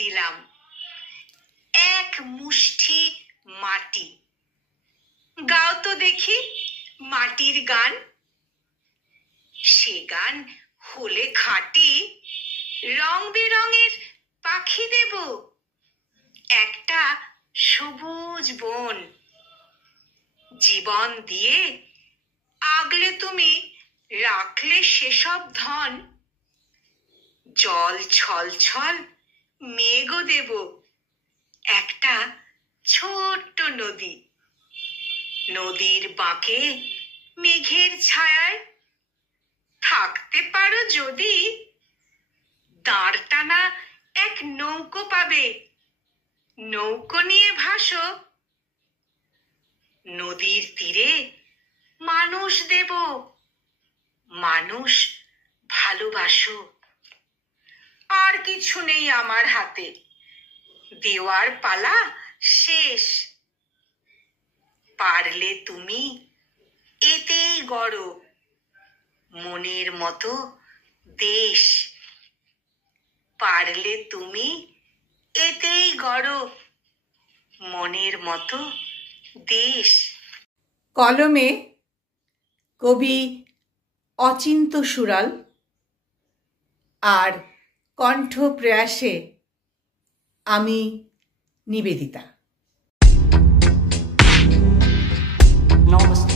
দিলাম এক মুষ্টি মাটি। গাও তো দেখি মাটির গান। সে গান হলে খাঁটি, রং বেরঙের পাখি দেব, একটা সবুজ বন। জীবন দিয়ে আগলে তুমি রাখলে সেসব ধন। জল ছল ছল মেঘও দেব, একটা ছোট্ট নদী। নদীর বাঁকে মেঘের ছায়ায় থাকতে পারো যদি, দাঁড় টানা এক নৌকো পাবে, নৌকো নিয়ে ভাসো। নদীর তীরে মানুষ দেব, মানুষ ভালোবাসো। আর কিছু নেই আমার হাতে, দেওয়ার পালা শেষ। পারলে তুমি এতেই গড়ো মনের মতো দেশ। পারলে তুমি এতেই গড়ো মনের মতো দেশ। কলমে কবি অচিন্ত সুরাল, আর কণ্ঠ প্রয়াসে আমি নিবেদিতা। Namaste.